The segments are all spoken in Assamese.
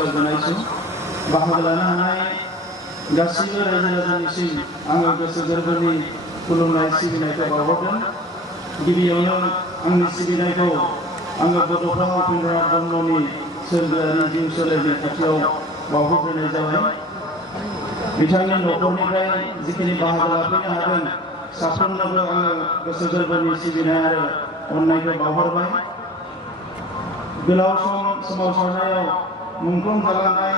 नमस्कार जानायसै बाहागो लानो हानाय गासैबो रायजो राजानिसिम आङो गोसो गोरबोनि खुलुमनाय सिबिनायखौ बावहरदों। गिबियावनो आंनि सिबिनायखौ आङो बड'फा उपेन्द्रनाथ ब्रह्मनि सोरगोआरि जिउ सोलेरनि खाथियाव बावहरग्रोनाय जाबाय। बिथांनि न'खरनिफ्राय जिखिनि बाहागो लाफैनो हादों साफ्रोमनोबो आङो गोसो गोरबोनि सिबिनाय आरो अननायखौ बावहरबाय। गोलाव सम सोमावसारनायाव मुंख्लं जालांनाय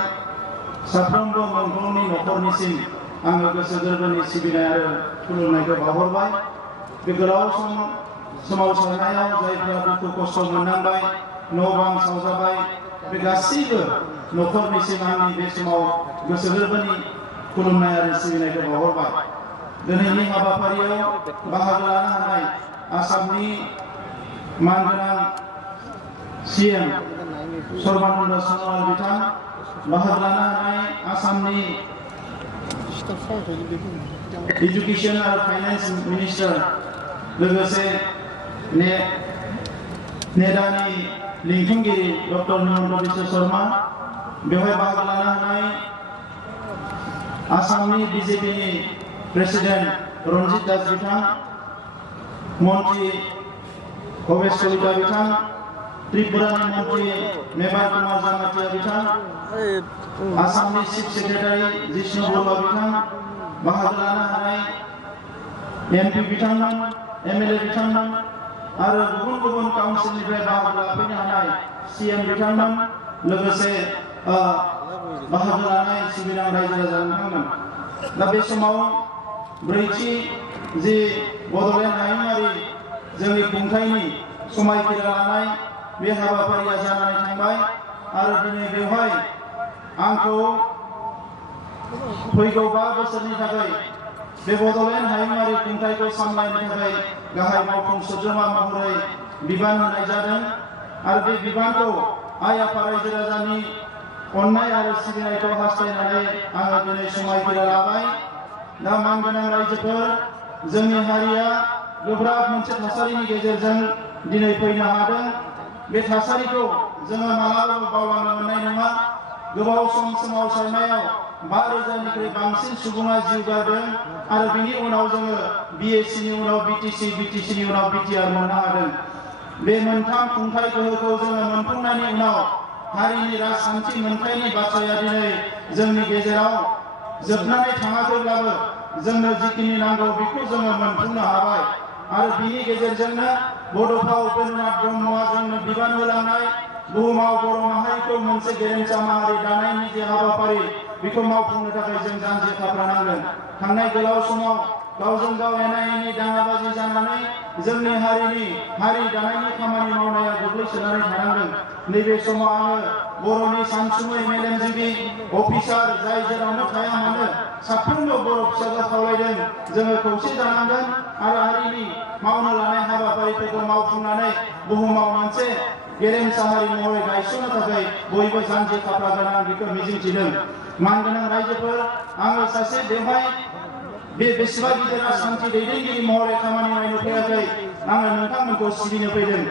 साफ्रोमबो मुंख्लंनि न'खरनिसिम आङो गोसो गोरबोनि सिबिनाय आरो खुलुमनायखौ बावहरबाय। बे गोलाव सम सोमावसारनायाव जायफ्रा दुखु खस्थ' मोननांबाय, न' बां सावजाबाय, बे गासैबो न'खरनिसिम आंनि बे समाव गोसो गोरबोनि खुलुमनाय आरो सिबिनायखौ बावहरबाय। दिनैनि हाबाफारियाव बाहागो लानो हानाय आसामनि मानगोनां सीएम सर्बानन्द सन'वाल बिथां, बाहागो लानो हानाय आसामनि एजुकेशन आरो फाइनेन्स मिनिस्टार, लोगोसे नेडानि लिंथुमगिरि डक्टर हिमन्त बिश्व शर्मा, बेवहाय बाहागो लानो हानाय आसामनि बीजेपीनि प्रेसिडेन्ट रन्जित दास बिथां, मन्त्री भवेश कलिता बिथां, त्रिपुरानि मन्त्री मेबार कुमार जामातिया बिथां, आसामनि चिफ सेक्रेटारि जिष्णु बरुवा बिथां, बाहागो लानो हानाय एमपि बिथांमोन, एमएलए बिथांमोन आरो गुबुन गुबुन काउन्सिलनिफ्राय बाहागो लाफैनो हानाय सीएम बिथांमोन, लोगोसे बाहागो लानाय सिबिनां रायजो राजा बिथांमोन। दा बे समाव ब्रैथि जि बड'लेण्ड हायुङारि जोंनि खुंथायनि समायखिरा लानाय बे हाबाफारिया जानानै थांबाय आरो दिनै बेवहाय आंखौ फैगौ 5 बोसोरनि थाखाय बे बड'लेण्ड हायुङारि खुंथायखौ सामलायनो थाखाय गाहाय मावफुं सोद्रोमा महरै बिबान होनाय जादों आरो बे बिबानखौ आइ आफा रायजो राजानि अननाय आरो सिबिनायखौ हास्थायनानै आङो दिनै समायखिरा लाबाय। दा मानगोनां रायजोफोर, जोंनि हारिया गोब्राब मोनसे थासारिनि गेजेरजों दिनै फैनो हादों। बे थासारिखौ जोङो मालाबाबो बावलांनो मोननाय नङा। गोबाव सम सोमावसारनायाव 5,000निख्रुइ बांसिन सुबुङा जिउ गारदों आरो बिनि उनाव जोङो बिएसिनि उनाव बिटिसिनि उनाव बिटिआर मोननो हादों। बे मोनथाम खुंथाय गोहोखौ जोङो मोनफुंनायनि उनाव हारिनि राजखान्थि मोनथायनि बाथ्राया दिनै जोंनि गेजेराव जोबनानै थाङाखैब्लाबो जोंनो जिखिनि नांगौ बेखौ जोङो मोनफुंनो हाबाय आरो बिनि गेजेरजोंनो बड'फा उपेन्द्रनाथ ब्रह्मआ जोंनो बिबान होलांनाय बुहुमाव बर' माहारिखौ मोनसे गेरेमसा माहारि दानायनि जे हाबाफारि बेखौ मावफुंनो थाखाय जों जानजि खाफ्रानांगोन। थांनाय गोलाव समाव गावजों गाव एना-एनि दाङाबाजि जानानै जोंनि हारि दानायनि खामानि मावनाया गोग्लैसोनानै थानांदों। नैबे समाव आङो बर'नि सानसुमै मेलेमजिबि अफिसार जाय जेरावनो थाया मानो साफ्रोमबो बर' फिसाखौ खावलायदों, जोङो खौसे जानांगोन आरो हारिनि मावनो लानाय हाबाफारिफोरखौ मावफुंनानै बुहुमाव मोनसे गेरेमसा हारि महरै गायसननो थाखाय बयबो जानजि खाफ्रागोन आं बेखौ मिजिंथिदों। मानगोनां रायजोफोर, आङो सासे बेवहाय बेसेबा गिदिर राजखान्थि दैदेनगिरि महरै खामानि मावनो फैयाखै। आङो नोंथांमोनखौ सिबिनो फैदों।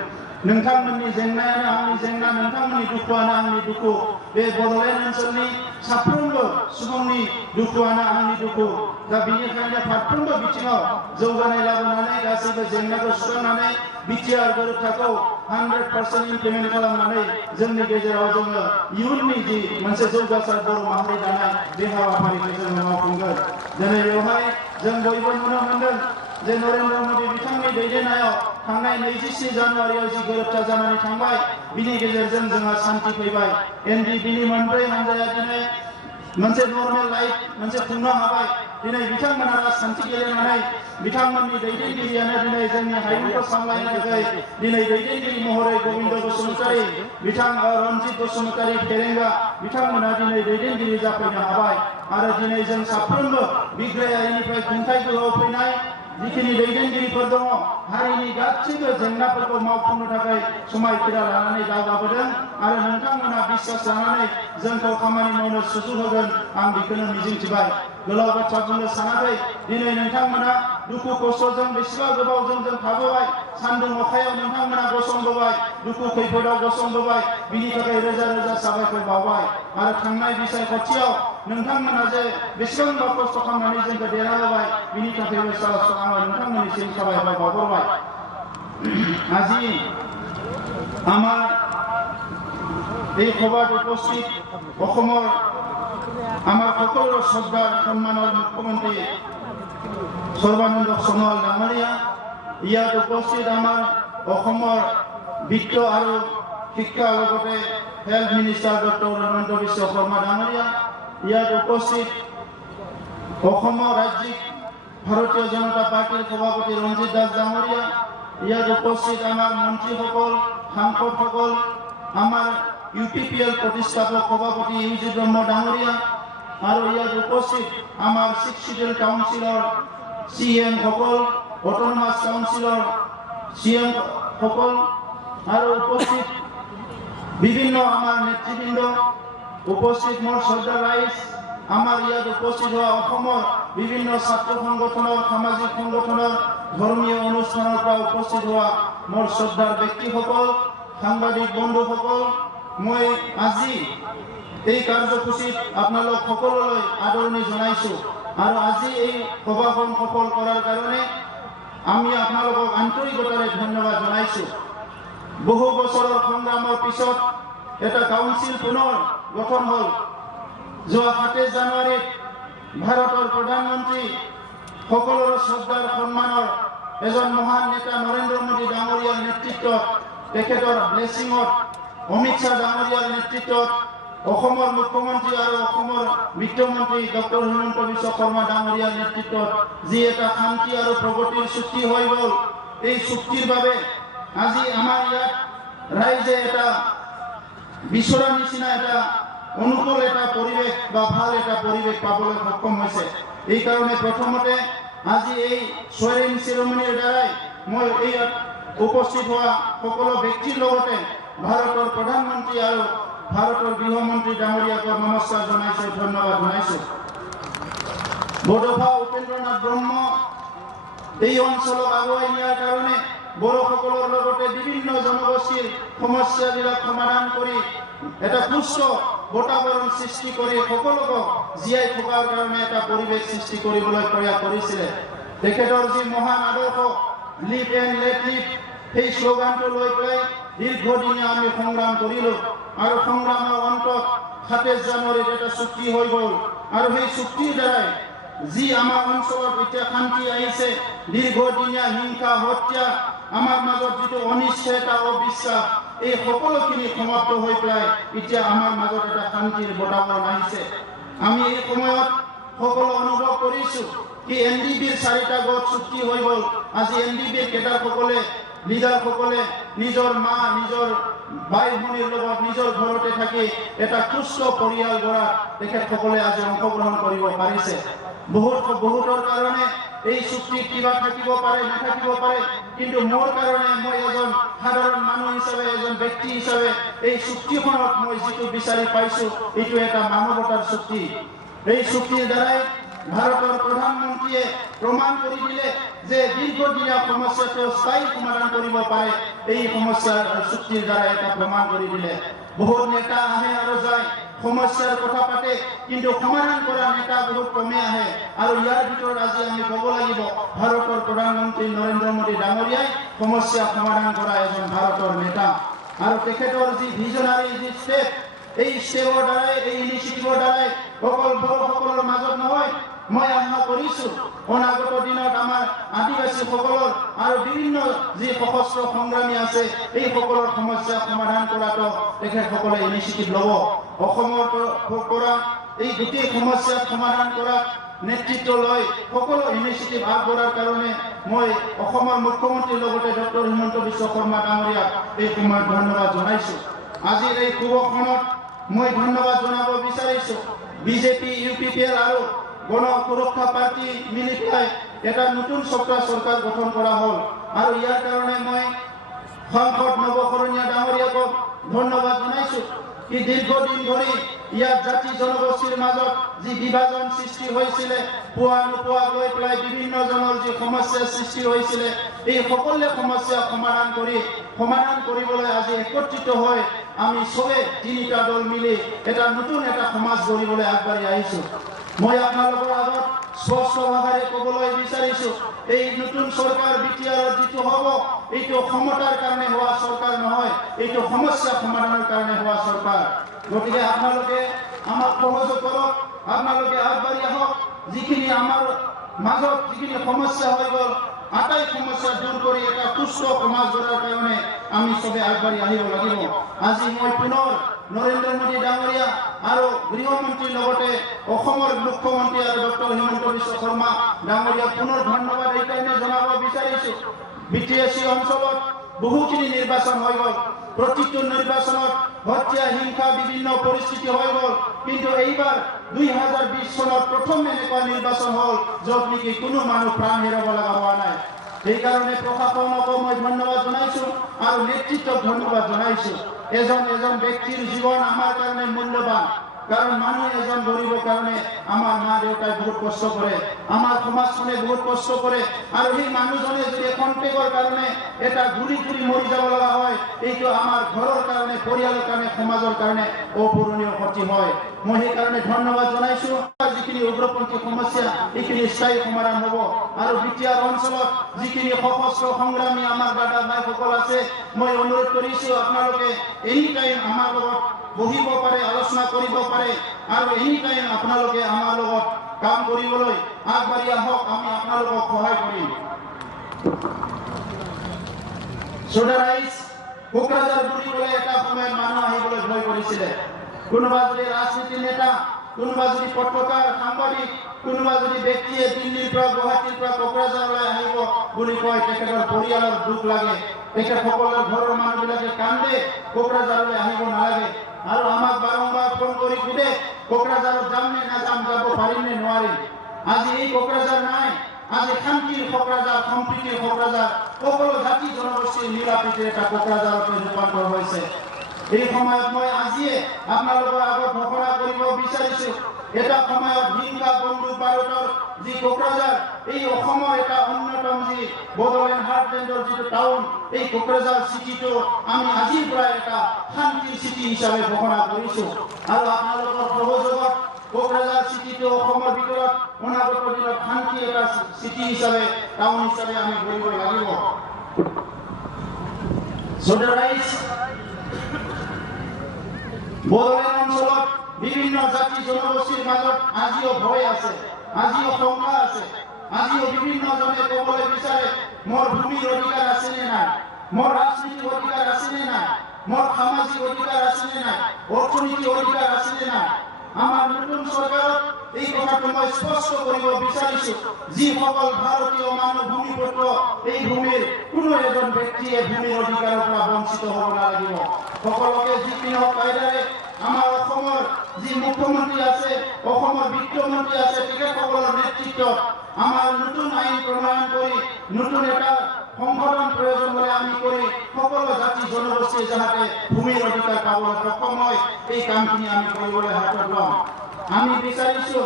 नोंथांमोननि जेंनायानो आंनि जेंना, नोंथांमोननि दुखुआनो आंनि दुखु। बे बड'लेण्ड ओनसोलनि साफ्रोमबो सुबुंनि दुखुआनो आंनि दुखु। दा बेनिखायनो फारफ्रोमबो बिथिङाव जौगानाय लाबोनानै गासैबो जेंनाखौ सुस्रांनानै बिटिआर गोरोबथाखौ 100% इमप्लिमेन्ट खालामनानै जोंनि गेजेराव जोङो इयुननि जि मोनसे जौगासार बर' माहारि दानाय बे हाबाफारिखौ जोङो मावफुंगोन। दिनै बेवहाय जों बयबो नुनो मोनदों जे नरेन्द्र मोदी बिथांनि दैदेननायाव थांनाय 27 जानुवारियाव जि गोरोबथा जानानै थांबाय, बिनि गेजेरजों जोंहा सान्थि फैबाय। एनडिपिनि मोनब्रै हानजाया दिनै मोनसे नर्मेल लाइफ मोनसे खुंनो हाबाय। दिनै बिथांमोना राजखान्थि गेलेनानै बिथांमोननि दैदेनगिरियानो दिनै जोंनि हायुंखौ सामलायनो थाखाय दिनै दैदेनगिरि महरै गबिन्द बसुमतारी, बिथां रन्जित बसुमतारी फेरेंगा बिथांमोना दिनै दैदेनगिरि जाफैनो हाबाय आरो दिनै जों साफ्रोमबो बिग्रायारिनिफ्राय खुंथाय गोहोआव फैनाय जिखिनि दैदेनगिरिफोर दङ, हारिनि गासैबो जेंनाफोरखौ मावफुंनो थाखाय समायखिरा लानानै दावगाबोदों आरो नोंथांमोना बिश्वास लानानै जोंखौ खामानि मावनो सुजुग होगोन आं बेखौनो मिजिंथिबाय। गोलाव बाथ्रा बुंनो सानाखै। दिनै नोंथांमोना दुखु खस्थजों बेसेबा गोबावजों जों थाबोबाय सान्दुं अखायाव नोंथांमोना गसंबोबाय दुखु खैफोदाव गसंबोबाय बिनि थाखाय रोजा रोजा साबायखर बावबाय आरो थांनाय बिसायख'थियाव नोंथांमोना जे बेसेबांबा खस्थ' खालामनानै जोंखौ देरहाहोबाय बिनि थाखायबो आङो नोंथांमोननिसिम साबायखर बावहरबाय আজি আমার এই সভাত উপস্থিত অসমৰ আমাৰ সকলেৰ শ্ৰদ্ধাৰ সম্মানেৰ মুখ্যমন্ত্ৰী সৰ্বানন্দ সোনোৱাল ডাঙৰীয়া ইয়াত উপস্থিত আমাৰ অসমৰ বিত্ত আৰু শিক্ষা লগতে health minister doctor Himanta Biswa Sarma ডাঙৰীয়া ইয়াত উপস্থিত অসমৰ ৰাজ্যিক ভাৰতীয় জনতা পাৰ্টিৰ সভাপতি ৰঞ্জিত দাস ডাঙৰীয়া ইয়াত উপস্থিত আমাৰ মন্ত্ৰীসকল সাংসদসকল আমাৰ ইউপিপিএল প্ৰতিষ্ঠাপক সভাপতি ইউজি ব্ৰহ্ম ডাঙৰীয়া আৰু ইয়াত উপস্থিত আমাৰ 6 শিডিউল কাউন্সিলৰ সিএম সকল অটোনমাস কাউন্সিলৰ সিএম সকল আৰু উপস্থিত বিভিন্ন আমাৰ নেতৃবৃন্দ উপস্থিত মোৰ শ্ৰদ্ধা ৰাইজ আমাৰ ইয়াত উপস্থিত হওয়া অসমৰ বিভিন্ন ছাত্ৰ সংগঠনেৰ সামাজিক সংগঠনেৰ ধৰ্মীয় অনুষ্ঠানেৰ পৰা উপস্থিত হওয়া মোৰ শ্ৰদ্ধাৰ ব্যক্তিসকল সাংবাদিক বন্ধুসকল মই আজি এই কাৰ্যসূচীত আপোনালোক সকলোলৈ আদৰণি জনাইছো আৰু আজি এই সভাখন সফল কৰাৰ কাৰণে আমি আপোনালোকক আন্তৰিকতাৰে ধন্যবাদ জনাইছো বহু বছৰৰ সংগ্ৰামৰ পিছত এটা কাউন্সিল পুনৰ গঠন হ'ল যোৱা 7 জানুৱাৰীত ভাৰতৰ প্ৰধানমন্ত্ৰী সকলোৰে শ্ৰদ্ধাৰ সন্মানৰ এজন মহান নেতা নৰেন্দ্ৰ মোদী ডাঙৰীয়াৰ নেতৃত্বত তেখেতৰ ব্লেছিঙত অমিত শ্বাহ ডাঙৰীয়াৰ নেতৃত্বত অসমৰ মুখ্যমন্ত্ৰী আৰু অসমৰ বিত্তমন্ত্ৰী ডক্টৰ হিমন্ত বিশ্ব শৰ্মা ডাঙৰীয়াৰ নেতৃত্বত যি এটা শান্তি আৰু প্ৰগতিৰ চুক্তি হৈ গ'ল এই চুক্তিৰ বাবে আজি আমাৰ ইয়াত ৰাইজে এটা বিচৰা নিচিনা এটা অনুকূল এটা পৰিৱেশ বা ভাল এটা পৰিৱেশ পাবলৈ সক্ষম হৈছে এই কাৰণে প্ৰথমতে আজি এই সোয়াৰিং সেৰেমনিৰ দ্বাৰাই মই এই উপস্থিত হোৱা সকলো ব্যক্তিৰ লগতে ভাৰতৰ প্ৰধানমন্ত্ৰী আৰু ভাৰতৰ গৃহমন্ত্ৰী ডাঙৰীয়াক নমস্কাৰ জনাইছো ধন্যবাদ জনাইছো বড়োফা উপেন্দ্ৰনাথ ব্ৰহ্ম এই অঞ্চলক আগুৱাই নিয়াৰ কাৰণে বড়োসকলৰ লগতে বিভিন্ন জনগোষ্ঠীৰ সমস্যাবিলাক সমাধান কৰি এটা সুস্থ বাতাবৰণ সৃষ্টি কৰি সকলোক জীয়াই থকাৰ কাৰণে এটা পৰিৱেশ সৃষ্টি কৰিবলৈ প্ৰয়াস কৰিছিলে তেখেতৰ যি মহান আদৰ্শ লিভ এণ্ড লেট লিভ সেই শ্লোগানটো লৈ পেলাই দীৰ্ঘদিনীয়া আমি সংগ্ৰাম কৰিলো আৰু সংগ্ৰামৰ অন্তত 27 জানুৱাৰীত এটা চুক্তি হৈ গ'ল আৰু সেই চুক্তিৰ দ্বাৰাই যি আমাৰ অঞ্চলত এতিয়া শান্তি আহিছে দীৰ্ঘদিনীয়া হিংসা হত্যা আমাৰ মাজত যিটো অনিশ্চয়তা অবিশ্বাস এই সকলোখিনি সমাপ্ত হৈ পেলাই এতিয়া আমাৰ মাজত এটা শান্তিৰ বাতাবৰণ আহিছে আমি এই সময়ত সকলো অনুভৱ কৰিছো কি এনডিবিৰ 4টা গোট চুক্তি হৈ গ'ল আজি এনডিবিৰ কেডাৰসকলে লিডাৰসকলে নিজৰ মা নিজৰ ভাই ভনীৰ লগত নিজৰ ঘৰতে থাকি এটা সুস্থ পৰিয়াল গঢ়া তেখেতসকলে আজি অংশগ্ৰহণ কৰিব পাৰিছে বহুতৰ কাৰণে এই চুক্তিত কিবা থাকিব পাৰে নাথাকিব পাৰে কিন্তু মোৰ কাৰণে মই এজন সাধাৰণ মানুহ হিচাপে এজন ব্যক্তি হিচাপে এই চুক্তিখনত মই যিটো বিচাৰি পাইছো এইটো এটা মানৱতাৰ চুক্তি এই চুক্তিৰ দ্বাৰাই ভাৰতৰ প্ৰধানমন্ত্ৰীয়ে প্ৰমাণ কৰি দিলে যে দীৰ্ঘদিনীয়া সমস্যাটো স্থায়ী সমাধান কৰিব পাৰে এই সমস্যাৰ চুক্তিৰ দ্বাৰা এটা প্ৰমাণ কৰি দিলে বহুত নেতা আহে আৰু যায় সমস্যাৰ কথা পাতে কিন্তু সমাধান কৰা নেতা বহুত কমে আহে আৰু ইয়াৰ ভিতৰত আজি আমি ক'ব লাগিব ভাৰতৰ প্ৰধানমন্ত্ৰী নৰেন্দ্ৰ মোদী ডাঙৰীয়াই সমস্যা সমাধান কৰা এজন ভাৰতৰ নেতা আৰু তেখেতৰ যি ভিজনাৰী যি ষ্টেপ এই ষ্টেপৰ দ্বাৰাই এই ইনিচিয়েটিভৰ দ্বাৰাই অকল বড়োসকলৰ মাজত নহয় মই আশা কৰিছো অনাগত দিনত আমাৰ আদিবাসীসকলৰ আৰু বিভিন্ন যি সশস্ত্ৰ সংগ্ৰামী আছে এই সকলৰ সমস্যা সমাধান কৰাটো তেখেতসকলে ইনিচিয়েটিভ ল'ব অসমৰ পৰা এই গোটেই সমস্যা সমাধান কৰা নেতৃত্ব লৈ সকলো ইনিচিয়েটিভ আগবঢ়াৰ কাৰণে মই অসমৰ মুখ্যমন্ত্ৰীৰ লগতে ডক্টৰ হিমন্ত বিশ্ব শৰ্মা ডাঙৰীয়াক এই সময়ত ধন্যবাদ জনাইছো আজিৰ এই শুভক্ষণত মই ধন্যবাদ জনাব বিচাৰিছো বিজেপি ইউপিপিএল আৰু গণ সুৰক্ষা পাৰ্টি মিলি পেলাই এটা নতুন চৰকাৰ গঠন কৰা হ'ল আৰু ইয়াৰ কাৰণে মই সাংসদ নৱকৰণীয়া ডাঙৰীয়াক ধন্যবাদ জনাইছো কি দীৰ্ঘদিন ধৰি ইয়াত জাতি জনগোষ্ঠীৰ মাজত যি বিভাজন সৃষ্টি হৈছিলে, পোৱা নোপোৱা লৈ পেলাই বিভিন্ন জনৰ যি সমস্যাৰ সৃষ্টি হৈছিলে, এই সকলো সমস্যা সমাধান কৰিবলৈ আজি একত্ৰিত হৈ আমি সবে তিনিটা দল মিলি এটা নতুন এটা সমাজ গঢ়িবলৈ আগবাঢ়ি আহিছো। মই আপোনালোকৰ আগত স্পষ্ট ভাষাৰে ক'বলৈ বিচাৰিছো, এই নতুন চৰকাৰ বিটিআৰত যিটো হ'ব, এইটো ক্ষমতাৰ কাৰণে হোৱা চৰকাৰ নহয়, এইটো সমস্যা সমাধানৰ কাৰণে হোৱা চৰকাৰ। গতিকে আপোনালোকে আমাক সহযোগ কৰক, আপোনালোকে আগবাঢ়ি আহক। যিখিনি আমাৰ মাজত যিখিনি সমস্যা হৈ গ'ল, আটাই সমস্যা দূৰ কৰি এটা সুস্থ সমাজ গঢ়াৰ কাৰণে আমি সবে আগবাঢ়ি আহিব লাগিব। আজি মই পুনৰ নৰেন্দ্ৰ মোদী ডাঙৰীয়া আৰু গৃহমন্ত্ৰীৰ লগতে অসমৰ মুখ্যমন্ত্ৰী আৰু ডক্টৰ হিমন্ত বিশ্ব শৰ্মা ডাঙৰীয়াক পুনৰ ধন্যবাদ এইকাৰণে জনাব বিচাৰিছো। বিটিএছচি অঞ্চলত বহুখিনি নিৰ্বাচন হৈ গ'ল, প্ৰতিটো নিৰ্বাচনত হত্যা হিংসা বিভিন্ন পৰিস্থিতি হৈ গ'ল, কিন্তু এইবাৰ 2020 চনত প্ৰথম এনেকুৱা নিৰ্বাচন হ'ল য'ত নেকি কোনো মানুহ প্ৰাণ হেৰাব লগা হোৱা নাই। সেইকাৰণে প্ৰশাসনকো মই ধন্যবাদ জনাইছো আৰু নেতৃত্বক ধন্যবাদ জনাইছো। এজন ব্যক্তিৰ জীৱন আমাৰ কাৰণে মূল্যৱান, কাৰণ মানুহ এজন গঢ়িবৰ কাৰণে আমাৰ মা দেউতাই বহুত কষ্ট কৰে, আমাৰ সমাজখনে বহুত কষ্ট কৰে, আৰু সেই মানুহজনে যদি কণ্টেকৰ কাৰণে এটা ঘূৰি মৰি যাব লগা হয়, এইটো আমাৰ ঘৰৰ কাৰণে, পৰিয়ালৰ কাৰণে, সমাজৰ কাৰণে অপূৰণীয় ক্ষতি হয়। মই সেইকাৰণে ধন্যবাদ জনাইছো। যিখিনি উগ্ৰপন্থী সমস্যা এইখিনি স্থায়ী সমাধান হ'ব, আৰু বিটিআৰ অঞ্চলত যিখিনি সশস্ত্ৰ সংগ্ৰামী আমাৰ দাদা ভাইসকল আছে, মই অনুৰোধ কৰিছো আপোনালোকে এনি টাইম আমাৰ লগত বহিব পাৰে, আলোচনা কৰিব পাৰে, আৰু এনি টাইম আপোনালোকে আমাৰ লগত কাম কৰিবলৈ আগবাঢ়ি আহক, আমি আপোনালোকক সহায় কৰিম। কোকৰাঝাৰ বুলি ক'লে এটা সময়ত মানুহ আহিবলৈ ভয় কৰিছিলে। কোনোবা যদি ৰাজনীতিৰ নেতা, কোনোবা যদি পত্ৰকাৰ সাংবাদিক, কোনোবা যদি ব্যক্তিয়ে দিল্লীৰ পৰা গুৱাহাটীৰ পৰা কোকৰাঝাৰলৈ আহিব বুলি কয়, তেখেতৰ পৰিয়ালৰ দুখ লাগে, তেখেতসকলৰ ঘৰৰ মানুহবিলাকে কান্দে, কোকৰাঝাৰলৈ আহিব নালাগে। আৰু আমাক বাৰম্বাৰ ফোন কৰি সোধে, কোকৰাঝাৰত যাম নে নাযাম, যাব পাৰিম নে নোৱাৰিম। আজি এই কোকৰাঝাৰ নাই, আজি শান্তিৰ কোকৰাঝাৰ, সম্প্ৰীতিৰ কোকৰাঝাৰ, সকলো জাতি জনগোষ্ঠীৰ মিলাপ্ৰীতিৰ এটা কোকৰাঝাৰত ৰূপান্তৰ হৈছে। এই সময়ত মই আজিয়ে আপোনালোকৰ আগত ঘোষণা কৰিব বিচাৰিছো, এটা সময়ত হিংসা বন্দুক বাৰুদৰ যি কোকৰাঝাৰ, এই অসমৰ এটা অন্যতম যি বড়োলেণ্ড হাৰ্টলেণ্ডৰ যিটো টাউন, এই কোকৰাঝাৰ চিটিটো আমি আজিৰ পৰা এটা শান্তিৰ চিটি হিচাপে ঘোষণা কৰিছো। আৰু আপোনালোকৰ সহযোগত কোকৰাঝাৰ চিটিটো অসমৰ ভিতৰত অনাগত দিনত শান্তি এটা চিটি হিচাপে, টাউন হিচাপে আমি গঢ়িব লাগিব। বড়োলেণ্ড অঞ্চলত বিভিন্ন জাতি জনগোষ্ঠীৰ মাজত আজিও ভয় আছে, আজিও শংকা আছে, আজিও বিভিন্ন জনে ক'বলৈ বিচাৰে, মোৰ ভূমিৰ অধিকাৰ আছে নে নাই, মোৰ ৰাজনীতিৰ অধিকাৰ আছে নে নাই, মোৰ সামাজিক অধিকাৰ আছে নে নাই, অৰ্থনৈতিক অধিকাৰ আছে নে নাই। আমাৰ নতুন চৰকাৰত এই কথাটো মই স্পষ্ট কৰিব বিচাৰিছো, যিসকল ভাৰতীয় মানুহ ভূমিপুত্ৰ, এই ভূমিৰ কোনো এজন ব্যক্তিয়ে ভূমিৰ অধিকাৰৰ পৰা বঞ্চিত হ'ব নালাগিব। সকলোকে যিকোনো কায়দাৰে আমাৰ অসমৰ যি মুখ্যমন্ত্ৰী আছে, অসমৰ বিত্তমন্ত্ৰী আছে, তেখেতসকলৰ নেতৃত্বত আমাৰ নতুন আইন প্ৰণয়ন কৰি, নতুন এটা সংশোধন প্ৰয়োজন হ'লে আমি কৰি, সকলো জাতি জনগোষ্ঠীয়ে যাতে ভূমিৰ অধিকাৰ পাবলৈ সক্ষম হয়, এই কামখিনি আমি কৰিবলৈ হাতত ল'ম। আমি বিচাৰিছো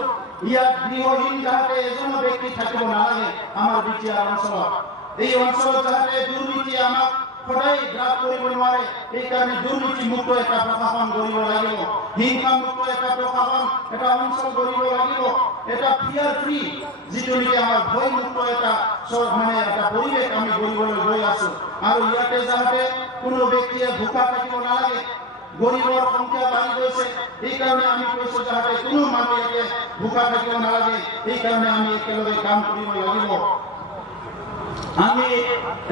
ইয়াত গৃহহীন যাতে এজনো ব্যক্তি থাকিব নালাগে আমাৰ বিটিআৰ অঞ্চলত। এই অঞ্চলত যাতে দুৰ্নীতি আমাক সদায় গ্ৰাস কৰিব নোৱাৰে, এইকাৰণে দুৰ্নীতিমুক্ত এটা প্ৰশাসন গঢ়িব লাগিব, হিংসামুক্ত এটা প্ৰশাসন, এটা অঞ্চল গঢ়িব লাগিব, এটা ফিয়াৰ ফ্ৰী, যিটো নেকি আমাৰ ভয়মুক্ত এটা এটা পৰিৱেশ আমি গঢ়িবলৈ গৈ আছো। আৰু ইয়াতে যাতে কোনো ব্যক্তিয়ে ভোকা থাকিব নালাগে, গরিবর সংখ্যা বাড়ি গৈছে, এই কারণে আমি কৈছো যাতে কোনো মানুহ ইয়াতে ভোকা থাকিব নালাগে, এই কারণে আমি একেলগে কাম কৰিব লাগিব। আমি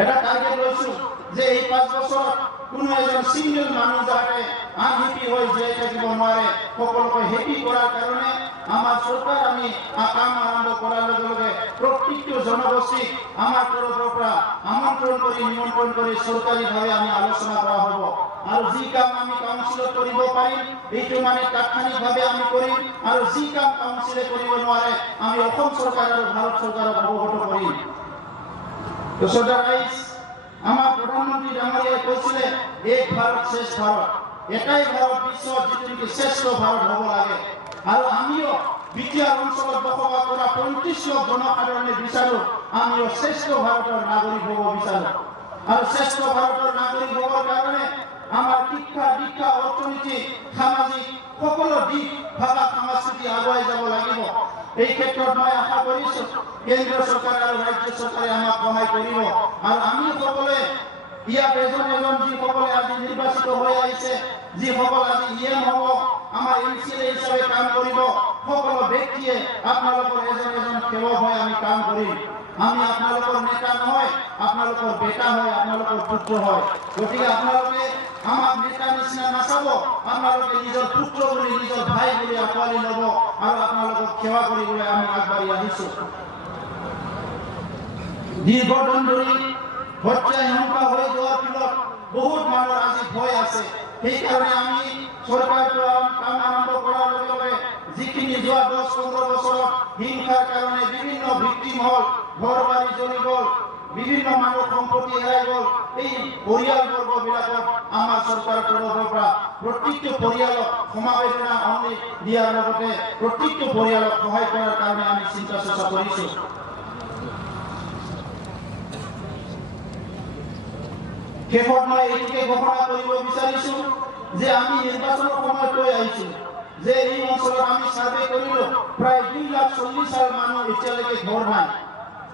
এটা টাৰ্গেট লৈছো যে এই 5 বছৰ কোনো এজন সিঙ্গেল মানুহ যাতে আনহেপি হৈ জীয়াই থাকিব নোৱাৰে, সকলোকে হেপি কৰাৰ কাৰণে আমাৰ চৰকাৰ আমি কাম আৰম্ভ কৰাৰ লগে লগে প্ৰত্যেকটো জনগোষ্ঠীক আমাৰ তৰফৰ পৰা আমন্ত্ৰণ কৰি নিমন্ত্ৰণ কৰি চৰকাৰীভাৱে আমি আলোচনা কৰা হ'ব। আৰু যি কাম আমি কাউন্সিলত কৰিব পাৰিম এইটো মানে তাৎক্ষণিকভাৱে আমি কৰিম, আৰু যি কাম কাউন্সিলে কৰিব নোৱাৰে আমি অসম চৰকাৰ আৰু ভাৰত চৰকাৰক অৱগত কৰিম। আমাৰ প্ৰধানমন্ত্ৰী ডাঙৰীয়াই কৈছিলে এক ভাৰত শ্ৰেষ্ঠ ভাৰত, এটাই ভাৰত বিশ্বৰ যিটো নেকি শ্ৰেষ্ঠ ভাৰত হ'ব লাগে আৰু আমিও বিটিআৰ অঞ্চলত বসবাস কৰা 35 লাখ জনসাধাৰণে বিচাৰো আমিও শ্ৰেষ্ঠ ভাৰতৰ নাগৰিক হ'ব বিচাৰো আৰু শ্ৰেষ্ঠ ভাৰতৰ নাগৰিক হ'বৰ কাৰণে আমাৰ শিক্ষা দীক্ষা অৰ্থনীতি সামাজিক সকলো দিশ ভাষা সংস্কৃতি আগুৱাই যাব লাগিব এই ক্ষেত্ৰত মই আশা কৰিছো কেন্দ্ৰীয় চৰকাৰ আৰু ৰাজ্য চৰকাৰে আমাক সহায় কৰিব আৰু আমি সকলোৱে ইয়াত এজন যিসকলে আজি নিৰ্বাচিত হৈ আহিছে যিসকল আজি ইএম হ'ব আমাৰ এমচিএল হিচাপে কাম কৰিব সকলো ব্যক্তিয়ে আপোনালোকৰ এজন সেৱক হৈ আমি কাম কৰিম আমি আপোনালোকৰ নেতা নহয় আপোনালোকৰ বেটা হয় আপোনালোকৰ পুত্ৰ হয় গতিকে আপোনালোকে আমাক নেতা নিচিনা নাচাব আপোনালোকে নিজৰ পুত্ৰ বুলি নিজৰ ভাই বুলি আঁকোৱালি ল'ব আৰু আপোনালোকক সেৱা কৰিবলৈ আমি আগবাঢ়ি আহিছো দীৰ্ঘদিন ধৰি হত্যা হিংসা হৈ যোৱাৰ ফলত বহুত মানুহৰ আজি ভয় আছে সেইকাৰণে আমি চৰকাৰটো কাম আৰম্ভ কৰাৰ লগে লগে যিখিনি যোৱা 10-15 বছৰত হিংসাৰ কাৰণে বিভিন্ন ভিক্টিম হ'ল ঘৰ বাৰী জ্বলি গ'ল বিভিন্ন মানুহ সম্পত্তি হেৰাই গ'ল এই পৰিয়ালবৰ্গবিলাকক আমাৰ চৰকাৰৰ তৰফৰ পৰা প্ৰত্যেকটো পৰিয়ালক সমবেদনা অংগী দিয়াৰ লগতে প্ৰত্যেকটো পৰিয়ালক সহায় কৰাৰ কাৰণে আমি চিন্তা চৰ্চা কৰিছো শেষত মই এইটোকে ঘোষণা কৰিব বিচাৰিছো যে আমি নিৰ্বাচনৰ সময়ত লৈ আহিছো যে এই অঞ্চলত আমি সাৰ্ভে কৰিলো প্ৰায় 2,40,000 মানুহ এতিয়ালৈকে ঘৰ নাই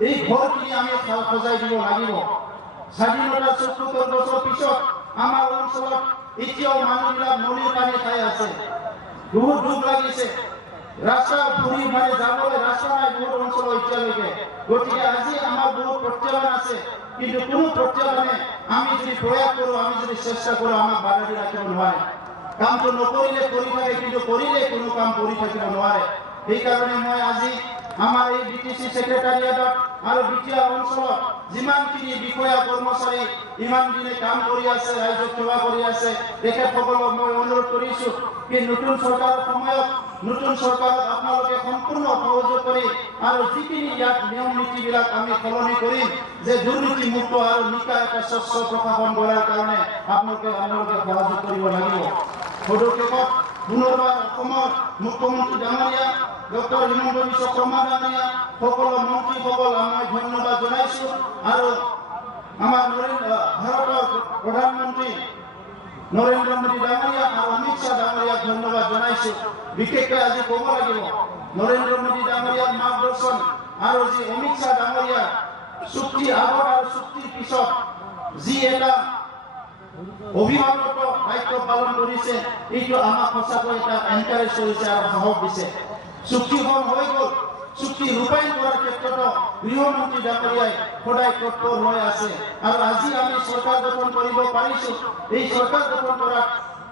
এই ঘৰখিনি আমি সজাই দিব লাগিব স্বাধীনতাৰ ৭৪ বছৰ পিছত আমাৰ অঞ্চলত এতিয়াও মানুহবিলাক নলীৰ পানী খাই আছে বহুত দুখ লাগিছে ৰাস্তা ফুৰি মানে যাবলৈ ৰাস্তা নাই বহুত অঞ্চলত এতিয়ালৈকে গতিকে আজি আমাৰ বহুত প্ৰত্যাহ্বান আছে কিন্তু কোনো প্ৰত্যাহ্বানে আমি যদি প্ৰয়াস কৰোঁ আমি যদি চেষ্টা কৰোঁ আমাক বাধা দি ৰাখিব নোৱাৰে কামটো নকৰিলে কৰি থাকে কিন্তু কৰিলে কোনো কাম কৰি থাকিব নোৱাৰে সেইকাৰণে মই আজি আমাৰ এই বিটিসি সেক্ৰেটাৰিয়েটত আৰু বিটিআৰ অঞ্চলত যিমানখিনি বিষয়া কৰ্মচাৰী ইমান দিনে কাম কৰি আছে ৰাইজক সেৱা কৰি আছে তেখেতসকলক মই অনুৰোধ কৰিছো যে নতুন চৰকাৰৰ সময়ত নতুন চৰকাৰক আপোনালোকে সম্পূৰ্ণ সহযোগ কৰি আৰু যিখিনি ইয়াত নিয়ম নীতিবিলাক আমি সলনি কৰিম যে দুৰ্নীতি মুক্ত আৰু নিকা এটা স্বচ্ছ প্ৰশাসন গঢ়াৰ কাৰণে আপোনালোকে সহযোগ কৰিব লাগিব পদক্ষেপত পুনৰবাৰ অসমৰ মুখ্যমন্ত্ৰী ডাঙৰীয়া ডক্টৰ হিমন্ত বিশ্ব শৰ্মা ডাঙৰীয়া সকলো মন্ত্ৰীসকল মই ধন্যবাদ জনাইছো আৰু আমাৰ ভাৰতৰ প্ৰধানমন্ত্ৰী নৰেন্দ্ৰ মোদী ডাঙৰীয়া আৰু অমিত শ্বাহ ডাঙৰীয়াক ধন্যবাদ জনাইছো বিশেষকৈ আজি ক'ব লাগিব নৰেন্দ্ৰ মোদী ডাঙৰীয়াৰ মাৰ্গদৰ্শন আৰু যি অমিত শ্বাহ ডাঙৰীয়া চুক্তি আগত আৰু চুক্তিৰ পিছত যি এটা অভিভাৱক দায়িত্ব পালন কৰিছে এইটো আমাক সঁচাকৈ এটা এনকাৰেজ কৰিছে আৰু সাহস দিছে চুক্তিখন হৈ গ'ল চুক্তি ৰূপায়ণ কৰাৰ ক্ষেত্ৰত গৃহমন্ত্ৰী ডাঙৰীয়াই সদায় তৎপৰ হৈ আছে আৰু আজি আমি চৰকাৰ গঠন কৰিব পাৰিছো এই চৰকাৰ গঠন কৰাত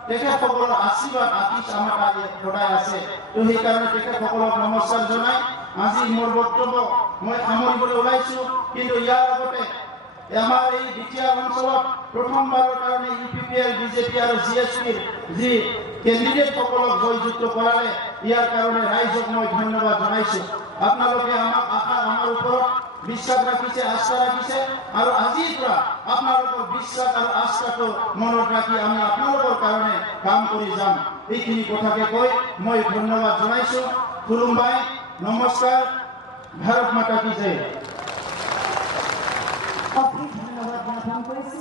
তেখেতসকলৰ আশীৰ্বাদ আশীষ আমাৰ আজি সদায় আছে তো সেইকাৰণে তেখেতসকলক নমস্কাৰ জনাই আজি মোৰ বক্তব্য মই সামৰিবলৈ ওলাইছো কিন্তু ইয়াৰ আগতে আমাৰ এই বিটিআৰ অঞ্চলত প্ৰথমবাৰৰ কাৰণে ইউপিপিএল বিজেপি আৰু জিএছপিৰ যি কেণ্ডিডেটসকলক জয়যুক্ত কৰালে ইয়াৰ কাৰণে ৰাইজক মই ধন্যবাদ জনাইছো আপোনালোকে আমাক আমাৰ ওপৰত বিশ্বাস ৰাখিছে আস্থা ৰাখিছে আৰু আজিৰ পৰা আপোনালোকৰ বিশ্বাস আৰু আস্থাটো মনত ৰাখি আমি আপোনালোকৰ কাৰণে কাম কৰি যাম এইখিনি কথাকে কৈ মই ধন্যবাদ জনাইছো খুলুমবাই নমস্কাৰ ভাৰত মাতা কি জয় অশেষ ধন্যবাদ জ্ঞাপন কৰিছো।